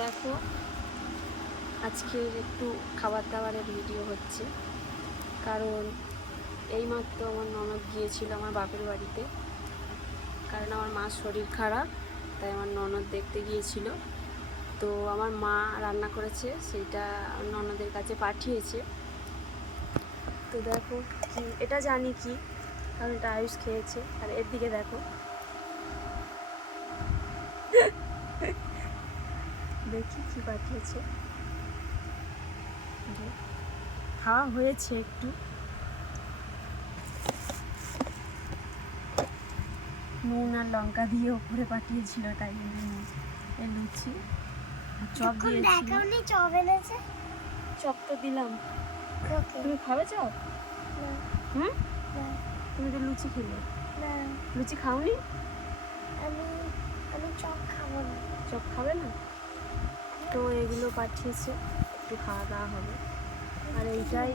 দেখো, আজকের একটু খাবার দাবারের ভিডিও হচ্ছে। কারণ এইমাত্র আমার ননদ গিয়েছিল আমার বাপের বাড়িতে। কারণ আমার মার শরীর খারাপ, তাই আমার ননদ দেখতে গিয়েছিল। তো আমার মা রান্না করেছে, সেইটা ননদের কাছে পাঠিয়েছে। তো দেখো কি, এটা জানি কি, কারণ এটা আয়ুষ খেয়েছে। আর এর দিকে দেখো। দেখি কি পাঠিয়েছে। খাওয়া হয়েছে একটু। নুন আর লঙ্কা দিয়ে ওপরে পাঠিয়েছিল তাই জন্য লুচি চপ এখন চপ এনেছে? চপ তো দিলাম। তুমি খাবে চপ? হুম? তুমি তো লুচি খেলে। লুচি খাওনি? আমি আমি চপ খাব না। চপ খাবে না? তো এগুলো পাঠিয়েছে, একটু খাওয়া দাওয়া হবে। আর এইটাই,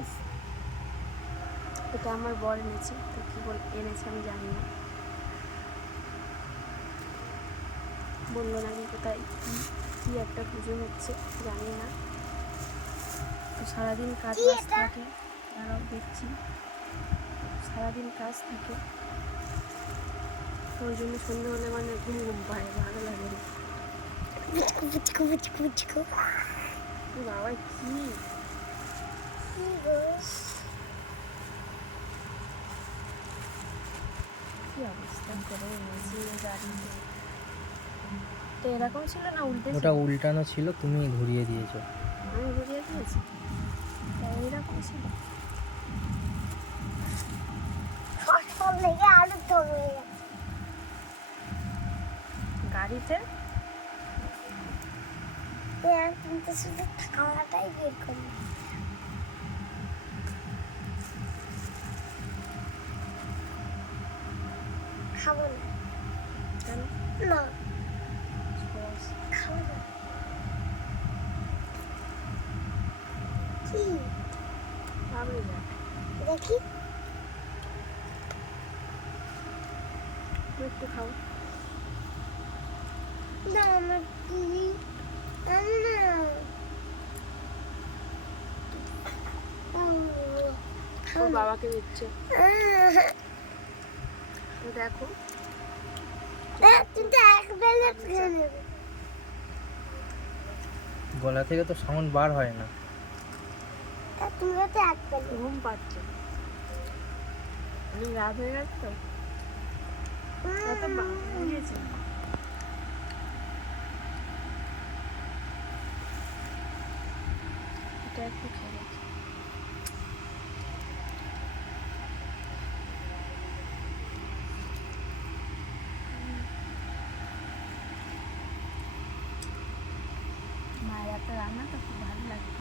এটা আমার বর এনেছে, তো কী বল, এনেছে আমি জানি না। বলল না আমি কোথায়, কী- কী একটা পুজো হচ্ছে, জানি না। তো সারাদিন কাজ বাজ থাকে আরও দেখছি। সারাদিন কাজ থাকে। তো ওই জন্য সন্ধ্যে হলে মানে ঘুম ঘুম পায়, ভালো লাগে না। কি গো কি অবস্থা করে এনেছি এই তো এরকম ছিল না উল্টে ওটা উল্টানো ছিল তুমি ঘুরিয়ে দিয়েছ। আমি ঘুরিয়ে দিয়েছি। তা এইরকম ছিল। গাড়িতে কিন্তু শুধু খাওয়াটাই বের করল। খাব না। না। খাব না। কি? পাবলি না। দেখি। একটু খাও। না আমার আমি না উম, ওর বাবাকে দিচ্ছে। দেখো। গলা থেকে তো সাউন্ড বার হয় না। তা তুমিও তো এক ঘুম পাচ্ছে। অনেক রাত হয়ে গেছে তো। এটা একটু খেয়ে এত রান্না তো খুব ভালো লাগে